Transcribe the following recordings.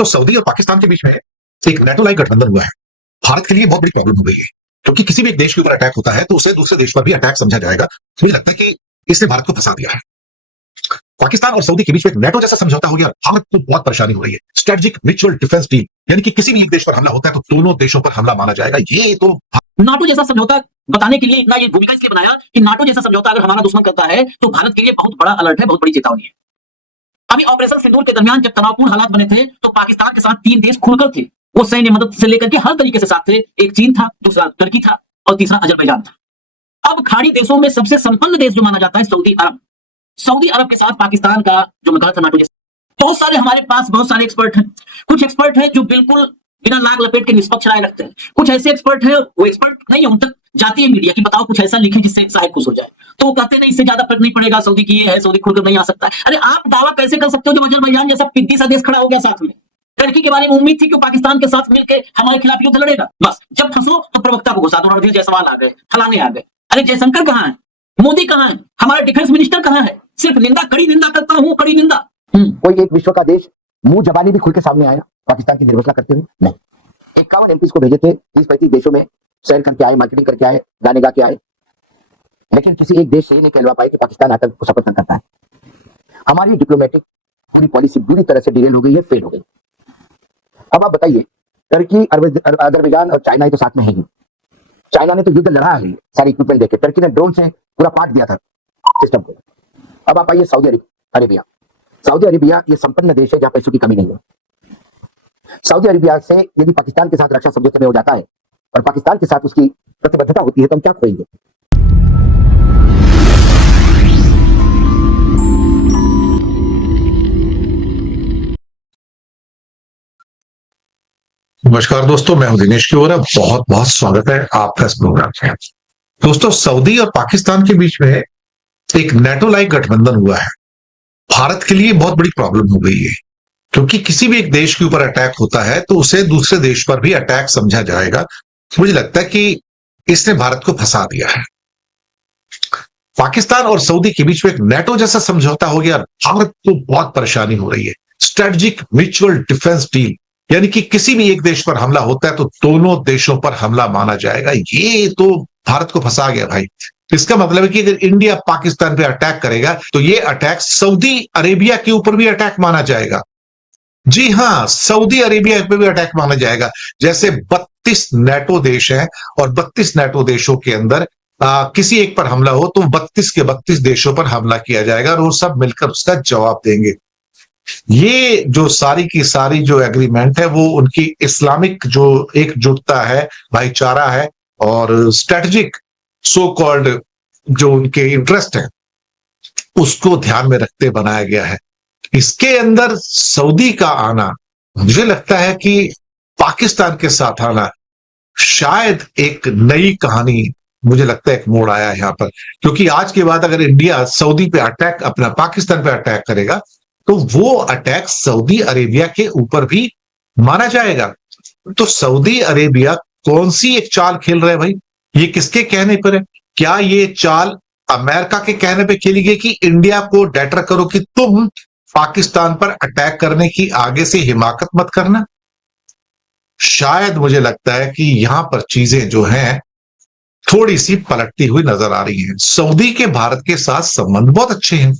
दोस्तों, सऊदी और पाकिस्तान के बीच में एक नेटो लाइक गठबंधन हुआ है। भारत के लिए बहुत बड़ी प्रॉब्लम हो गई है, क्योंकि किसी भी एक देश के ऊपर अटैक होता है तो उसे दूसरे देश पर भी अटैक समझा जाएगा। मुझे लगता है कि इसने भारत को फंसा दिया है। पाकिस्तान और सऊदी के बीच में एक नेटो जैसा समझौता हो गया। भारत को बहुत परेशानी हो रही है। स्ट्रेटेजिक म्यूचुअल डिफेंस डील, यानी कि किसी भी एक देश पर हमला होता है तो दोनों देशों पर हमला माना जाएगा। ये तो नाटो जैसा समझौता बताने के लिए इतना ये भूमिका इसलिए बनाया कि नाटो जैसा समझौता अगर हमारा दुश्मन करता है तो भारत के लिए बहुत बड़ा अलर्ट है, बहुत बड़ी चेतावनी है। अभी ऑपरेशन सिंदूर के दरमियान जब तनावपूर्ण हालात बने थे तो पाकिस्तान के साथ 3 देश खुलकर थे। वो सैन्य मदद से लेकर के हर तरीके से साथ थे। एक चीन था, दूसरा तुर्की था और तीसरा अजरबैजान था। अब खाड़ी देशों में सबसे संपन्न देश जो माना जाता है सऊदी अरब। सऊदी अरब के साथ पाकिस्तान का जो मैं कहा था नाटो जैसा। बहुत सारे हमारे पास बहुत सारे एक्सपर्ट हैं। कुछ एक्सपर्ट हैं जो बिल्कुल बिना नाक लपेट के निष्पक्ष राय रखते हैं। कुछ ऐसे एक्सपर्ट हैं, वो एक्सपर्ट नहीं है, उन तक जाती है मीडिया कि बताओ कुछ ऐसा लिखे जिससे शायद खुश हो जाए। तो वो कहते नहीं, इससे ज्यादा फर्क नहीं पड़ेगा, सऊदी की ये है, सऊदी खुलकर नहीं आ सकता है। अरे आप दावा कैसे कर सकते हो जब अजरबैजान जैसा पिद्दी सा देश खड़ा हो गया साथ में? टर्की के बारे में उम्मीद थी कि पाकिस्तान के साथ मिलकर हमारे खिलाफ युद्ध लड़ेगा। बस जब फंसो तो प्रवक्ता को घुसा दो, रणधीर जायसवाल आ गए, फलाने आ गए। अरे जयशंकर कहाँ है? मोदी कहाँ है? हमारा डिफेंस मिनिस्टर कहाँ है? सिर्फ निंदा, कड़ी निंदा करता हूँ, कड़ी निंदा। कोई एक विश्व का देश मुंह जबानी भी खुल के सामने आया पाकिस्तान की निर्वसना करते हुए? नहीं। 51 एमपीज को भेजे थे, 30-35 देशों में सैर करके आए, मार्केटिंग करके आए, गाने गा के आए, लेकिन किसी एक देश से नहीं कहलवा पाए कि पाकिस्तान आतंक को समर्थन करता है। हमारी डिप्लोमेटिक पूरी पॉलिसी बुरी तरह से डिरेल हो गई है, फेल हो गई। अब आप बताइए, टर्की, अजरबैजान और चाइना तो साथ में है ही। चाइना ने तो युद्ध लड़ा है सारी इक्विपमेंट देके, टर्की ने ड्रोन से पूरा पाट दिया था सिस्टम को। अब आप आइए सऊदी अरेबिया। सऊदी अरेबिया ये संपन्न देश है जहां पैसों की कमी नहीं है। सऊदी अरेबिया से यदि पाकिस्तान के साथ रक्षा समझौता में हो जाता है और पाकिस्तान के साथ उसकी प्रतिबद्धता होती है तो हम क्या खोएंगे? नमस्कार दोस्तों, मैं हूं दिनेश किओरा। बहुत बहुत स्वागत है आपका इस प्रोग्राम में। दोस्तों, सऊदी और पाकिस्तान के बीच में एक नेटो लाइक गठबंधन हुआ है। भारत के लिए बहुत बड़ी प्रॉब्लम हो गई है, क्योंकि किसी भी एक देश के ऊपर अटैक होता है तो उसे दूसरे देश पर भी अटैक समझा जाएगा। मुझे लगता है कि इसने भारत को फंसा दिया है। पाकिस्तान और सऊदी के बीच में एक नेटो जैसा समझौता हो गया। भारत को बहुत परेशानी हो रही है। स्ट्रेटेजिक म्यूचुअल डिफेंस डील, यानी कि किसी भी एक देश पर हमला होता है तो दोनों देशों पर हमला माना जाएगा। ये तो भारत को फंसा गया भाई। इसका मतलब है कि अगर इंडिया पाकिस्तान पे अटैक करेगा तो ये अटैक सऊदी अरेबिया के ऊपर भी अटैक माना जाएगा। जी हां, सऊदी अरेबिया पे भी अटैक माना जाएगा। जैसे 32 नेटो देश हैं और 32 नेटो देशों के अंदर किसी एक पर हमला हो तो 32 के 32 देशों पर हमला किया जाएगा और वो सब मिलकर उसका जवाब देंगे। ये जो सारी की सारी जो एग्रीमेंट है वो उनकी इस्लामिक जो एकजुटता है, भाईचारा है और स्ट्रेटेजिक सो कॉल्ड जो उनके इंटरेस्ट है उसको ध्यान में रखते बनाया गया है। इसके अंदर सऊदी का आना, मुझे लगता है कि पाकिस्तान के साथ आना शायद एक नई कहानी, मुझे लगता है एक मोड़ आया है यहां पर। क्योंकि आज के बाद अगर इंडिया सऊदी पे अटैक, अपना पाकिस्तान पे अटैक करेगा तो वो अटैक सऊदी अरेबिया के ऊपर भी माना जाएगा। तो सऊदी अरेबिया कौन सी एक चाल खेल रहा है भाई? ये किसके कहने पर है? क्या ये चाल अमेरिका के कहने पे खेली गई कि इंडिया को डेटर करो कि तुम पाकिस्तान पर अटैक करने की आगे से हिमाकत मत करना? शायद मुझे लगता है कि यहां पर चीजें जो हैं थोड़ी सी पलटती हुई नजर आ रही हैं। सऊदी के भारत के साथ संबंध बहुत अच्छे हैं,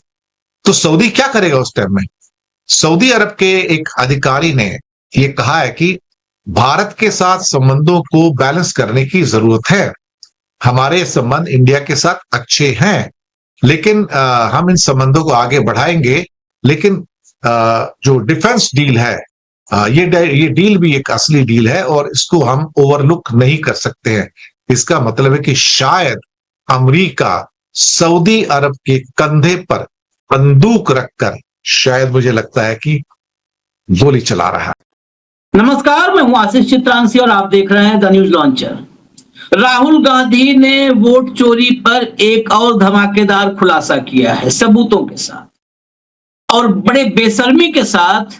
तो सऊदी क्या करेगा उस टाइम में? सऊदी अरब के एक अधिकारी ने यह कहा है कि भारत के साथ संबंधों को बैलेंस करने की जरूरत है। हमारे संबंध इंडिया के साथ अच्छे हैं, लेकिन हम इन संबंधों को आगे बढ़ाएंगे। लेकिन जो डिफेंस डील है, ये डील भी एक असली डील है और इसको हम ओवरलुक नहीं कर सकते हैं। इसका मतलब है कि शायद अमेरिका सऊदी अरब के कंधे पर बंदूक रखकर शायद, मुझे लगता है कि गोली चला रहा है। नमस्कार, मैं हूं आशीष चित्रांशी और आप देख रहे हैं the news launcher. Rahul Gandhi ने वोट चोरी पर एक और धमाकेदार खुलासा किया है सबूतों के साथ, और बड़े बेशर्मी के साथ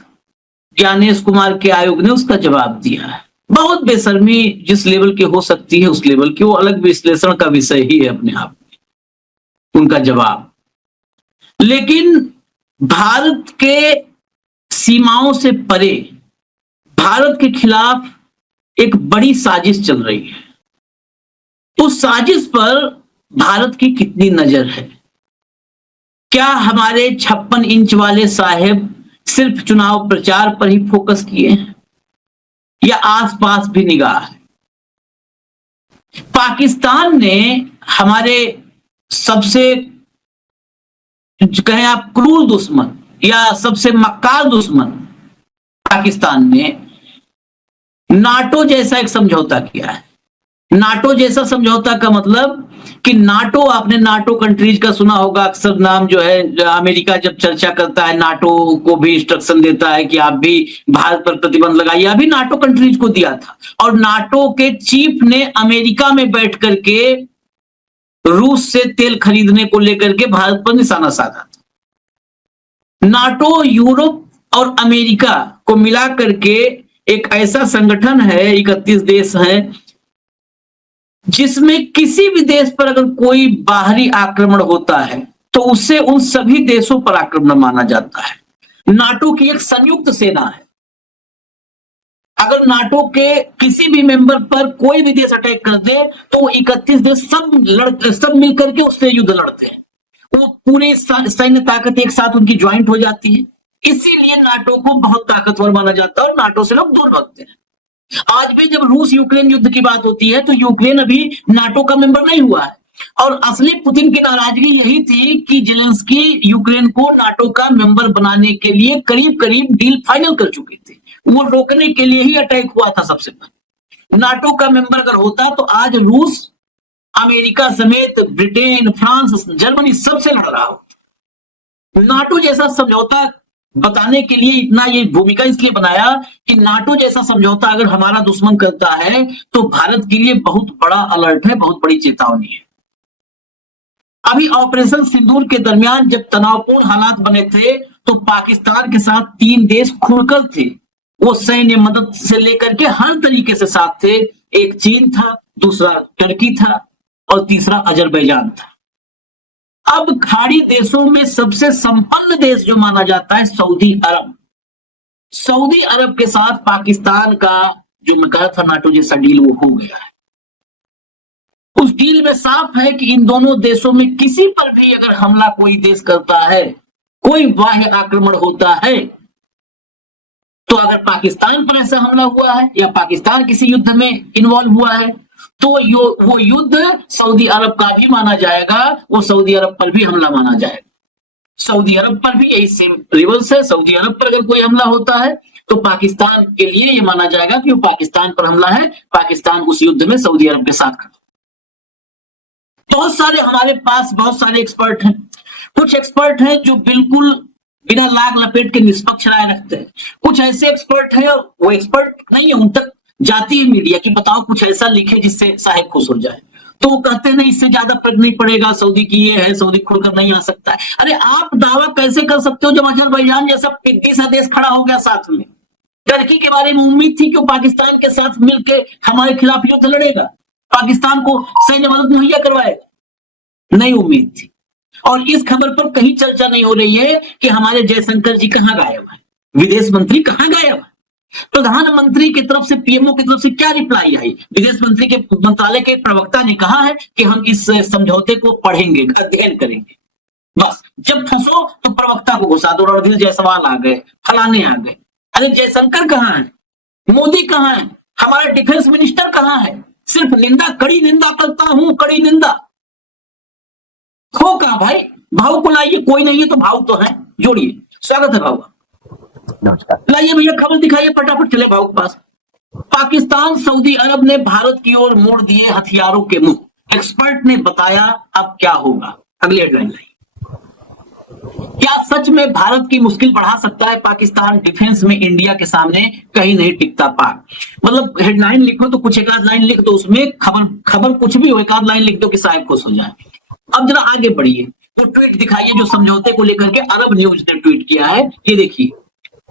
ज्ञानेश कुमार के आयोग ने उसका जवाब दिया है। बहुत बेशर्मी जिस लेवल की हो सकती है उस लेवल की, वो अलग विश्लेषण का विषय ही है अपने आप में उनका जवाब। लेकिन भारत के सीमाओं से परे भारत के खिलाफ एक बड़ी साजिश चल रही है। उस साजिश पर भारत की कितनी नजर है? क्या हमारे 56 इंच वाले साहेब सिर्फ चुनाव प्रचार पर ही फोकस किए हैं या आसपास भी निगाह है? पाकिस्तान ने हमारे सबसे कहें आप क्रूर दुश्मन या सबसे मक्कार दुश्मन पाकिस्तान ने नाटो जैसा एक समझौता किया है। नाटो जैसा समझौता का मतलब कि नाटो, आपने नाटो कंट्रीज का सुना होगा अक्सर नाम, जो है अमेरिका जब चर्चा करता है नाटो को भी इंस्ट्रक्शन देता है कि आप भी भारत पर प्रतिबंध लगाइए, अभी नाटो कंट्रीज को दिया था। और नाटो के चीफ ने अमेरिका में बैठ करके रूस से तेल खरीदने को लेकर के भारत पर निशाना साधा था। नाटो यूरोप और अमेरिका को मिला करके एक ऐसा संगठन है, 31 देश हैं, जिसमें किसी भी देश पर अगर कोई बाहरी आक्रमण होता है तो उससे उन सभी देशों पर आक्रमण माना जाता है। नाटो की एक संयुक्त सेना है। अगर नाटो के किसी भी मेंबर पर कोई भी देश अटैक कर दे तो 31 देश सब मिलकर के उससे युद्ध लड़ते हैं। वो पूरे सैन्य ताकत एक साथ उनकी ज्वाइंट हो जाती है। इसीलिए नाटो को बहुत ताकतवर माना जाता है और नाटो से लोग दूर भागते हैं। आज भी जब रूस यूक्रेन युद्ध की बात होती है तो यूक्रेन अभी नाटो का मेंबर नहीं हुआ है, और असली पुतिन की नाराजगी यही थी कि जेलेंस्की यूक्रेन को नाटो का मेंबर बनाने के लिए करीब करीब डील फाइनल कर चुके थे। वो रोकने के लिए ही अटैक हुआ था सबसे पहले। नाटो का मेंबर अगर होता तो आज रूस अमेरिका समेत ब्रिटेन, फ्रांस, जर्मनी सबसे लड़ रहा हो। नाटो जैसा समझौता बताने के लिए इतना ये भूमिका इसलिए बनाया कि नाटो जैसा समझौता अगर हमारा दुश्मन करता है तो भारत के लिए बहुत बड़ा अलर्ट है, बहुत बड़ी चेतावनी है। अभी ऑपरेशन सिंदूर के दरमियान जब तनावपूर्ण हालात बने थे तो पाकिस्तान के साथ 3 देश खुलकर थे। वो सैन्य मदद से लेकर के हर तरीके से साथ थे। एक चीन था, दूसरा टर्की था और तीसरा अजरबैजान था। अब खाड़ी देशों में सबसे संपन्न देश जो माना जाता है सऊदी अरब, सऊदी अरब के साथ पाकिस्तान का जो मैं कहा था नाटो जैसा डील वो हो गया है। उस डील में साफ है कि इन दोनों देशों में किसी पर भी अगर हमला कोई देश करता है, कोई बाह्य आक्रमण होता है, तो अगर पाकिस्तान पर ऐसा हमला हुआ है या पाकिस्तान किसी युद्ध में इन्वॉल्व हुआ है तो वो युद्ध सऊदी अरब का भी माना जाएगा, वो सऊदी अरब पर भी हमला माना जाएगा। सऊदी अरब पर भी यही सेम रिवर्स है। सऊदी अरब पर अगर कोई हमला होता है तो पाकिस्तान के लिए ये माना जाएगा कि वो पाकिस्तान पर हमला है, पाकिस्तान उस युद्ध में सऊदी अरब के साथ खड़ा। बहुत सारे हमारे पास बहुत सारे एक्सपर्ट हैं। कुछ एक्सपर्ट हैं जो बिल्कुल बिना लाग लपेट के निष्पक्ष राय रखते हैं। कुछ ऐसे एक्सपर्ट हैं, और वो एक्सपर्ट नहीं है, उन तक जाती है मीडिया कि बताओ कुछ ऐसा लिखे जिससे साहेब खुश हो जाए, तो वो कहते नहीं इससे ज्यादा फर्क नहीं पड़ेगा, सऊदी की ये है, सऊदी खुलकर नहीं आ सकता है। अरे आप दावा कैसे कर सकते हो जब अजरबैजान जैसा पिद्दी सा देश खड़ा हो गया साथ में? टर्की के बारे में उम्मीद थी कि वो पाकिस्तान के साथ मिलकर हमारे खिलाफ युद्ध लड़ेगा, पाकिस्तान को सैन्य मदद मुहैया करवाएगा, नहीं उम्मीद थी। और इस खबर पर कहीं चर्चा नहीं हो रही है कि हमारे जयशंकर जी कहां गायब है, विदेश मंत्री कहां गायब है। प्रधानमंत्री की तरफ से, पीएमओ की तरफ से क्या रिप्लाई आई? विदेश मंत्री के मंत्रालय के प्रवक्ता ने कहा है कि हम इस समझौते को पढ़ेंगे, अध्ययन करेंगे। बस जब फंसो तो प्रवक्ता को घुसा दो, रणधीर जायसवाल आ गए, फलाने आ गए। अरे जयशंकर कहां है, मोदी कहां है, हमारा डिफेंस मिनिस्टर कहां है? सिर्फ निंदा, कड़ी निंदा करता हूं, कड़ी निंदा। हो कहा भाई, भाव को लाइए, कोई नहीं है तो भाव तो है, जोड़िए। स्वागत है भाव, नमस्कार। लाइए भैया खबर दिखाइए, फटाफट चले भाव के पास। पाकिस्तान सऊदी अरब ने भारत की ओर मोड़ दिए हथियारों के मुंह। एक्सपर्ट ने बताया अब क्या होगा। अगली हेडलाइन लाइए। क्या सच में भारत की मुश्किल बढ़ा सकता है पाकिस्तान? डिफेंस में इंडिया के सामने कहीं नहीं टिकता पाक। मतलब हेडलाइन लिखो तो कुछ एक आध लाइन लिख दो, उसमें खबर कुछ भी हो, एक आध लाइन लिख दो कि साहब खुश हो जाए। अब जरा आगे बढ़िए, तो ट्वीट दिखाइए जो समझौते को लेकर के अरब न्यूज ने ट्वीट किया है। ये देखिए,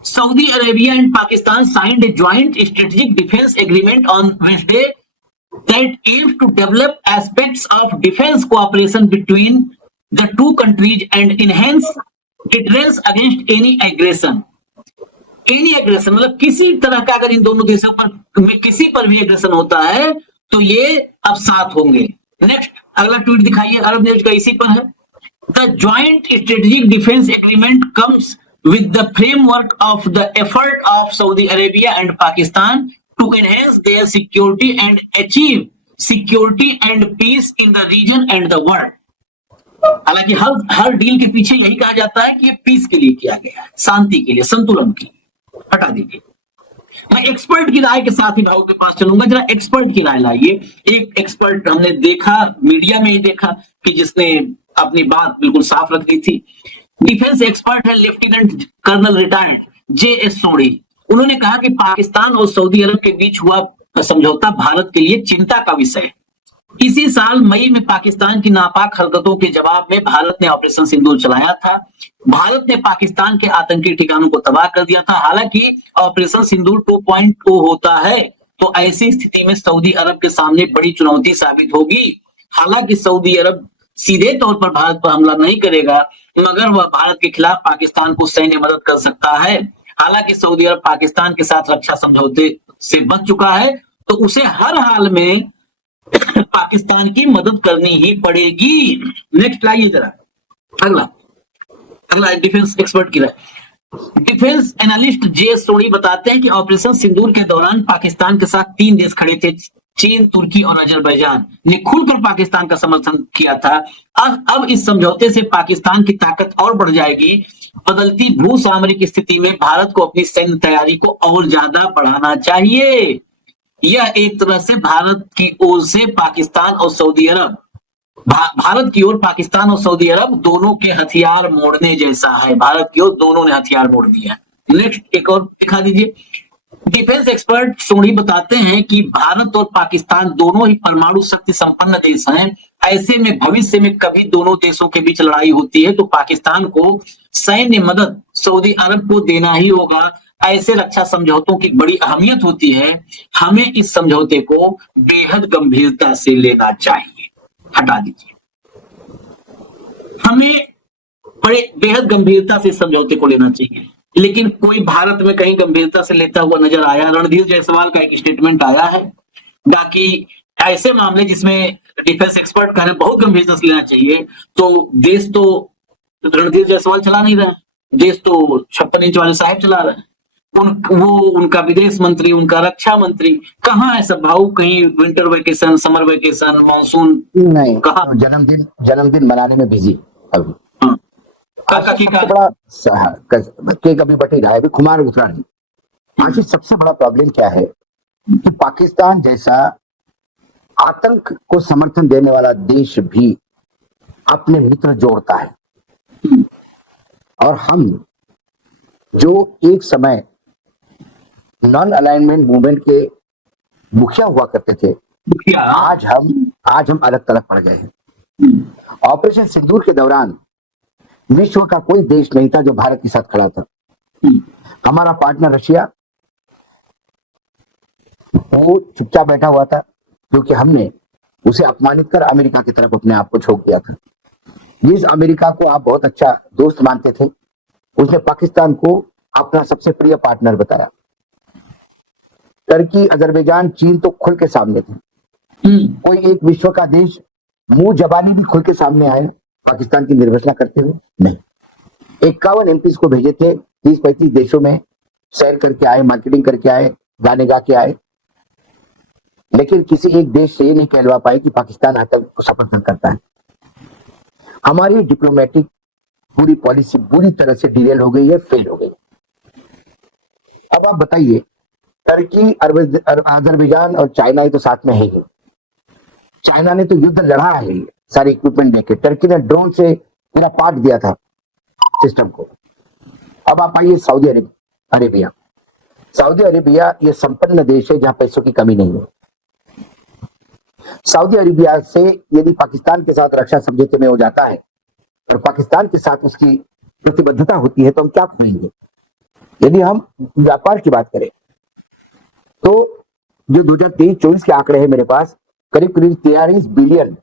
Saudi Arabia and Pakistan signed a joint strategic defense agreement on Wednesday that aims to develop aspects of defense cooperation between the two countries and enhance deterrence against any aggression. Any aggression मतलब किसी तरह का अगर इन दोनों देशों पर में किसी पर भी एग्रेशन होता है तो ये अब साथ होंगे। नेक्स्ट अगला ट्वीट दिखाइए, अरब न्यूज का इसी पर है। The joint strategic defence agreement comes with the framework of the effort of Saudi Arabia and Pakistan to enhance their security and achieve security and peace in the region and the world। हालांकि हर deal के पीछे यही कहा जाता है कि ये piece के लिए किया गया है, शांति के लिए, संतुलन के लिए। हटा दीजिए, मैं एक्सपर्ट की राय के साथ ही भाव के पास चलूंगा, जरा एक्सपर्ट की राय लाइए। एक एक्सपर्ट हमने देखा, मीडिया में ही देखा कि जिसने अपनी बात बिल्कुल साफ रख दी थी। डिफेंस एक्सपर्ट है lieutenant colonel retired J S. Sodhi. उन्होंने कहा कि पाकिस्तान और सऊदी अरब के बीच हुआ समझौता भारत के लिए चिंता का विषय है। इसी साल मई में पाकिस्तान की नापाक हरकतों के जवाब में भारत ने ऑपरेशन सिंदूर चलाया था। भारत ने पाकिस्तान के आतंकी ठिकानों को तबाह कर दिया था। हालांकि ऑपरेशन सिंदूर 2.0 होता है तो ऐसी स्थिति में सऊदी अरब के सामने बड़ी चुनौती साबित होगी। हालांकि सऊदी अरब सीधे तौर पर भारत पर हमला नहीं करेगा, मगर वह भारत के खिलाफ पाकिस्तान को सैन्य मदद कर सकता है। हालांकि सऊदी अरब पाकिस्तान के साथ रक्षा समझौते से बच चुका है तो उसे हर हाल में पाकिस्तान की मदद करनी ही पड़ेगी। नेक्स्ट लाइए जरा, अगला डिफेंस एक्सपर्ट की राय। Defence analyst J S. सोढ़ी बताते हैं कि ऑपरेशन सिंदूर के दौरान पाकिस्तान के साथ 3 देश खड़े थे, चीन, तुर्की और अजरबैजान ने खुलकर पाकिस्तान का समर्थन किया था। अब इस समझौते से पाकिस्तान की ताकत और बढ़ जाएगी। बदलती भू सामरिक स्थिति में भारत को अपनी सैन्य तैयारी को और ज्यादा बढ़ाना चाहिए। यह एक तरह से भारत की ओर से पाकिस्तान और सऊदी अरब, भारत की ओर पाकिस्तान और सऊदी अरब दोनों के हथियार मोड़ने जैसा है। भारत की ओर दोनों ने हथियार मोड़ दिया। नेक्स्ट एक और दिखा दीजिए। डिफेंस एक्सपर्ट सोढ़ी बताते हैं कि भारत और पाकिस्तान दोनों ही परमाणु शक्ति संपन्न देश हैं। ऐसे में भविष्य में कभी दोनों देशों के बीच लड़ाई होती है तो पाकिस्तान को सैन्य मदद सऊदी अरब को देना ही होगा। ऐसे रक्षा समझौतों की बड़ी अहमियत होती है। हमें इस समझौते को बेहद गंभीरता से लेना चाहिए। हटा दीजिए, हमें बेहद गंभीरता से समझौते को लेना चाहिए, लेकिन कोई भारत में कहीं गंभीरता से लेता हुआ नजर आया? रणधीर जायसवाल का एक स्टेटमेंट आया है। बाकी ऐसे मामले जिसमें डिफेंस एक्सपर्ट कह रहे बहुत गंभीरता से लेना चाहिए, तो देश तो रणधीर जायसवाल चला नहीं रहा, देश तो 56 इंच वाले साहब चला रहे हैं। उनका विदेश मंत्री, उनका रक्षा मंत्री कहाँ है सब भाऊ? कहीं winter vacation, summer vacation, monsoon नहीं, कहाँ? जन्मदिन मनाने में बिजी अभी। केक अभी बट ही रहा है, अभी खुमार उतरा नहीं। आखिर सबसे बड़ा प्रॉब्लम क्या है कि पाकिस्तान जैसा आतंक को समर्थन देने वाला देश भी अपने मित्र जोड़ता है, और हम जो एक समय नॉन अलाइनमेंट मूवमेंट के मुखिया हुआ करते थे, आज हम अलग थलग पड़ गए हैं। ऑपरेशन सिंदूर के दौरान विश्व का कोई देश नहीं था जो भारत के साथ खड़ा था। हमारा पार्टनर रशिया वो चुपचाप बैठा हुआ था क्योंकि हमने उसे अपमानित कर अमेरिका की तरफ अपने आप को झोंक दिया था। जिस अमेरिका को आप बहुत अच्छा दोस्त मानते थे, उसने पाकिस्तान को अपना सबसे प्रिय पार्टनर बताया। टर्की, अजरबैजान, चीन तो खुल के सामने थे। कोई एक विश्व का देश मुंह जबानी भी खुल के सामने आया पाकिस्तान की निर्वचना करते हुए? नहीं। 51 एमपीज को भेजे थे, 30-35 देशों में सैर करके आए, मार्केटिंग करके आए, गाने गा के आए, लेकिन किसी एक देश से ये नहीं कहलवा पाए कि पाकिस्तान आतंक को समर्थन करता है। हमारी डिप्लोमेटिक पूरी पॉलिसी बुरी तरह से डिरेल हो गई है, फेल हो गई। अब आप बताइए, टर्की, अजरबैजान और चाइना तो साथ में है ही। चाइना ने तो युद्ध लड़ा है सारे इक्विपमेंट देके। टर्की ने ड्रोन से पूरा पाट दिया था सिस्टम को। अब आप आइए सऊदी अरेबिया। सऊदी अरेबिया ये संपन्न देश है जहां पैसों की कमी नहीं है। सऊदी अरेबिया से यदि पाकिस्तान के साथ रक्षा समझौते में हो जाता है और पाकिस्तान के साथ उसकी प्रतिबद्धता होती है तो हम क्या करेंगे? यदि हम व्यापार की बात करें तो जो 2023-24 के आंकड़े हैं मेरे पास, करीब 43 बिलियन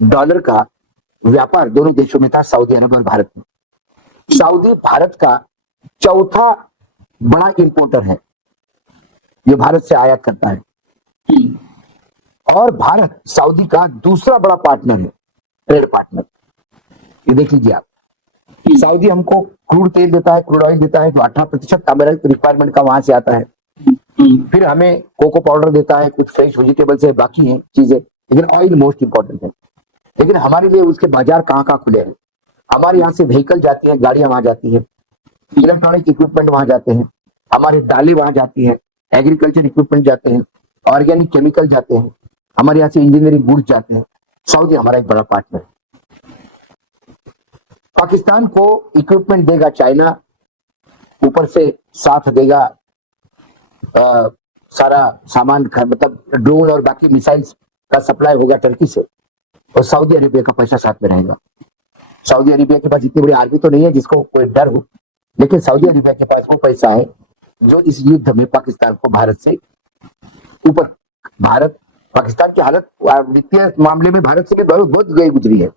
डॉलर का व्यापार दोनों देशों में था, सऊदी अरब और भारत में। सऊदी भारत का चौथा बड़ा इंपोर्टर है, जो भारत से आयात करता है, और भारत सऊदी का दूसरा बड़ा पार्टनर है, ट्रेड पार्टनर। ये देख लीजिए आप, सऊदी हमको क्रूड तेल देता है, क्रूड ऑयल देता है, जो 18% अमेरिकन रिक्वायरमेंट का वहां से आता है। फिर हमें कोको पाउडर देता है, कुछ फ्रेश वेजिटेबल्स है, बाकी है चीजें, लेकिन ऑयल मोस्ट इंपॉर्टेंट है। लेकिन हमारे लिए उसके बाजार कहाँ कहाँ खुले हैं? हमारे यहाँ से व्हीकल जाती है, गाड़ियां वहां जाती है, इलेक्ट्रॉनिक इक्विपमेंट वहां जाते हैं, हमारी दालें वहां जाती हैं, एग्रीकल्चर इक्विपमेंट जाते हैं, ऑर्गेनिक केमिकल जाते हैं, हमारे यहाँ से इंजीनियरिंग गुड्स जाते हैं। सऊदी हमारा एक बड़ा पार्टनर है। पाकिस्तान को इक्विपमेंट देगा चाइना, ऊपर से साथ देगा सारा सामान, मतलब ड्रोन और बाकी मिसाइल्स का सप्लाई होगा टर्की से, और सऊदी अरेबिया का पैसा साथ में रहेगा। सऊदी अरेबिया के पास इतनी बड़ी आर्मी तो नहीं है जिसको कोई डर हो, लेकिन सऊदी अरेबिया के पास वो पैसा है जो इस युद्ध में पाकिस्तान को भारत से ऊपर, भारत पाकिस्तान की हालत वित्तीय मामले में भारत से भी बहुत गई गुजरी है।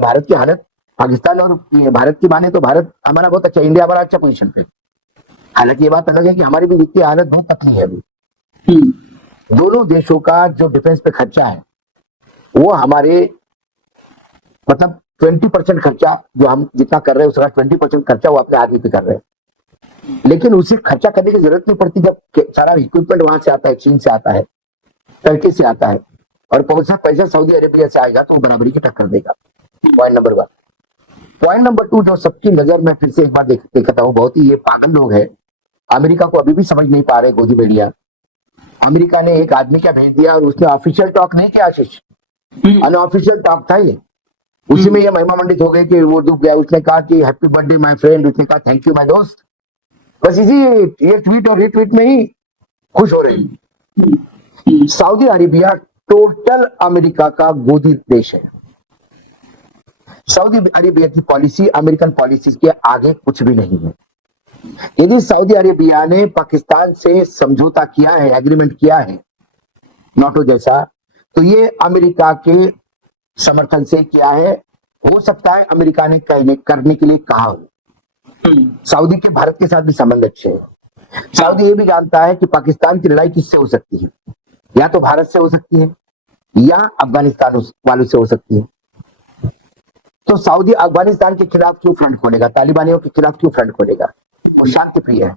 भारत की हालत पाकिस्तान और भारत की माने तो भारत हमारा बहुत अच्छा, इंडिया हमारा अच्छा पोजीशन पे। हालांकि ये बात अलग है कि हमारी भी वित्तीय हालत बहुत पतली है अभी। दोनों देशों का जो डिफेंस पे खर्चा है वो हमारे, मतलब 20% खर्चा जो हम जितना कर रहे हैं उसका 20% खर्चा वो अपने आदमी पे कर रहे हैं, लेकिन उसे खर्चा करने की जरूरत नहीं पड़ती जब सारा इक्विपमेंट वहां से आता है, चीन से आता है, टर्की से आता है, और पैसा सऊदी अरेबिया से आएगा तो वो बराबरी की टक्कर देगा। Point number 1। पॉइंट नंबर 2, जो सबकी नजर में फिर से एक बार देखता हूँ, बहुत ही ये पागल लोग है, अमेरिका को अभी भी समझ नहीं पा रहे गोदी मीडिया। अमेरिका ने एक आदमी क्या भेज दिया और उसने ऑफिशियल टॉक नहीं किया आशीष, अनऑफिशियल टॉक था ये, उसी में ये महिमा मंडित हो गए कि वो डूब गया। उसने कहा कि हैप्पी बर्थडे माय फ्रेंड, उसने कहा थैंक यू माय दोस्त, बस इसी ये ट्वीट और रिट्वीट में ही खुश हो रही। सऊदी अरेबिया टोटल अमेरिका का गोदी देश है। सऊदी अरेबिया की पॉलिसी अमेरिकन पॉलिसी के आगे कुछ भी नहीं है। यदि सऊदी अरेबिया ने पाकिस्तान से समझौता किया है, एग्रीमेंट किया है नाटो जैसा, तो ये अमेरिका के समर्थन से किया है। हो सकता है अमेरिका ने करने के लिए कहा हो। सऊदी के भारत के साथ भी संबंध अच्छे हैं। सऊदी ये भी जानता है कि पाकिस्तान की लड़ाई किससे हो सकती है, या तो भारत से हो सकती है या अफगानिस्तान वालों से हो सकती है। तो सऊदी अफगानिस्तान के खिलाफ क्यों फ्रंट खोलेगा, तालिबानियों के खिलाफ क्यों फ्रंट खोलेगा? वो शांति प्रिय है।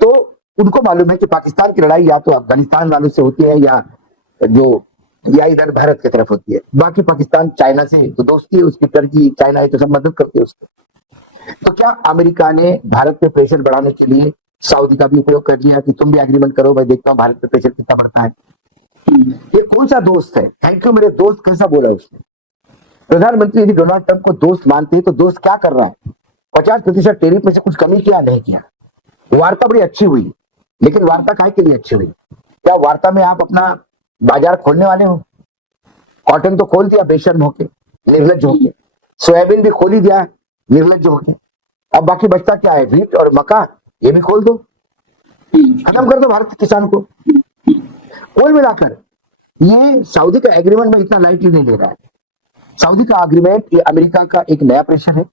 तो उनको मालूम है कि पाकिस्तान की लड़ाई या तो अफगानिस्तान वालों से होती है या इधर भारत की तरफ होती है। बाकी पाकिस्तान चाइना से तो दोस्ती है उसकी, टर्की चाइना है तो सब मदद करती है उसको। तो क्या अमेरिका ने भारत पे प्रेशर बढ़ाने के लिए सऊदी का भी उपयोग कर लिया कि तुम भी एग्रीमेंट करो, भाई देखता हूँ भारत पे प्रेशर कितना बढ़ता है। ये कौन सा दोस्त है? थैंक यू मेरे दोस्त कैसा बोला उसने। प्रधानमंत्री यदि डोनाल्ड ट्रंप को दोस्त मानते हैं तो दोस्त क्या कर रहा है? 50% टैरिफ में से कुछ कमी किया नहीं किया। वार्ता बड़ी अच्छी हुई, लेकिन वार्ता काहे के लिए अच्छी हुई? क्या वार्ता में आप अपना बाजार खोलने वाले हो? कॉटन तो खोल दिया बेशर्म होके, निर्लज होके, सोयाबीन भी खोल ही दिया निर्लज होके, अब बाकी बचता क्या है? व्हीट और मक्का, ये भी खोल दो, खत्म कर दो भारत के किसान को। कुल मिलाकर ये सऊदी का एग्रीमेंट में इतना लाइटली नहीं ले रहा है। सऊदी का एग्रीमेंट ये अमेरिका का एक नया प्रेशर है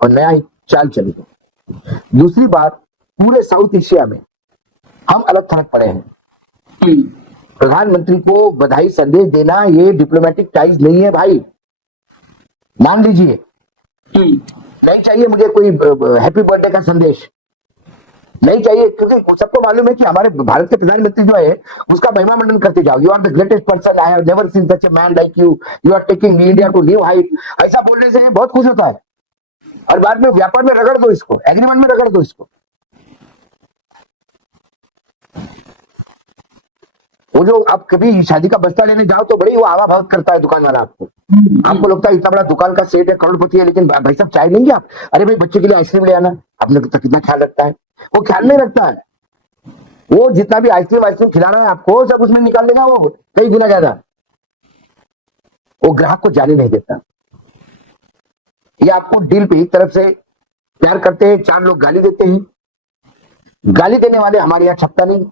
और नया एक चाल चली है। दूसरी बात, पूरे साउथ एशिया में हम अलग थलग पड़े हैं। प्रधानमंत्री को बधाई संदेश देना ये डिप्लोमेटिक टाइज नहीं है भाई, मान लीजिए। नहीं चाहिए मुझे कोई हैप्पी बर्थडे का संदेश, नहीं चाहिए, क्योंकि सबको मालूम है कि हमारे भारत के प्रधानमंत्री जो है उसका महिमा मंडन करते जाओ। You are the greatest person, I have never seen such a man like you, you are taking India to new height. ऐसा बोलने से बहुत खुश होता है, और बाद में व्यापार में रगड़ दो इसको, एग्रीमेंट में रगड़ दो इसको। वो जो आप कभी शादी का बस्ता लेने जाओ तो बड़ी वो हवा भगत करता है दुकान वाला आपको लगता है इतना बड़ा दुकान का सेट है, करोड़पति है, लेकिन भाई साहब चाय लेंगे आप? अरे भाई बच्चे के लिए आइसक्रीम ले आना। आपने तो कितना ख्याल रखता है, वो ख्याल नहीं रखता है। वो जितना भी आइसक्रीम खिला रहा है आपको, सब उसमें निकाल लेगा वो कई गुना ज्यादा। वो ग्राहक को जाने नहीं देता। ये आपको डील पे एक तरफ से प्यार करते हैं, 4 लोग गाली देते हैं। गाली देने वाले हमारे यहाँ छपता नहीं,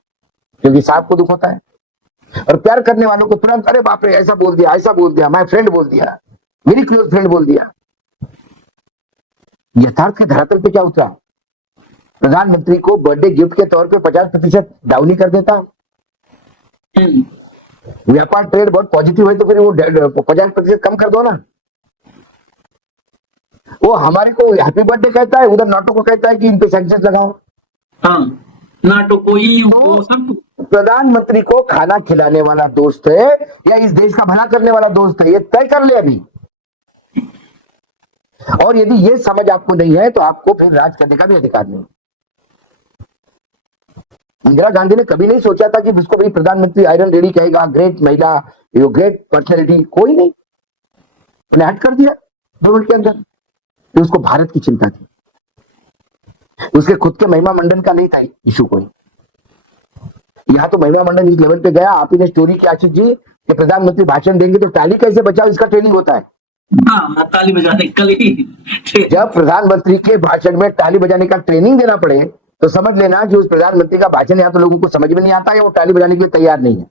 क्योंकि साहब को दुख होता है, और प्यार करने वालों को तुरंत अरे बाप रे ऐसा बोल दिया, माय फ्रेंड बोल दिया, वेरी क्लोज फ्रेंड बोल दिया। यथार्थ के धरातल पे क्या उतरा? प्रधानमंत्री को बर्थडे गिफ्ट के तौर पे 50% डाउनी कर देता है। व्यापार ट्रेड बहुत पॉजिटिव है तो फिर वो 50% कम कर दो ना। वो हमारे को हैप्पी बर्थडे कहता है, उधर नाटो को कहता है कि इन पे सैंक्शन लगाओ। हाँ, नाटो को, EU को, सबको। प्रधानमंत्री को खाना खिलाने वाला दोस्त है या इस देश का भला करने वाला दोस्त है, ये तय कर ले अभी। और यदि ये समझ आपको नहीं है तो आपको फिर राज करने का भी अधिकार नहीं। इंदिरा गांधी ने कभी नहीं सोचा था कि जिसको भी प्रधानमंत्री आयरन लेडी कहेगा, ग्रेट महिला, यो ग्रेट पर्सनैलिटी, कोई नहीं, उन्हें हट कर दिया 2 मिनट के अंदर। तो उसको भारत की चिंता थी, उसके खुद के महिमा मंडन का नहीं था इशू कोई। यहां तो महिमा मंडन इस लेवल पे गया, आप ही ने स्टोरी की आशीष जी कि प्रधानमंत्री भाषण देंगे तो टाली कैसे बचाओ इसका ट्रेनिंग होता है। हाँ, ताली बजाने कल ही। जब प्रधानमंत्री के भाषण में ताली बजाने का ट्रेनिंग देना पड़े तो समझ लेना कि उस प्रधानमंत्री का भाषण या तो लोगों को समझ में नहीं आता या वो ताली बजाने के लिए तैयार नहीं है।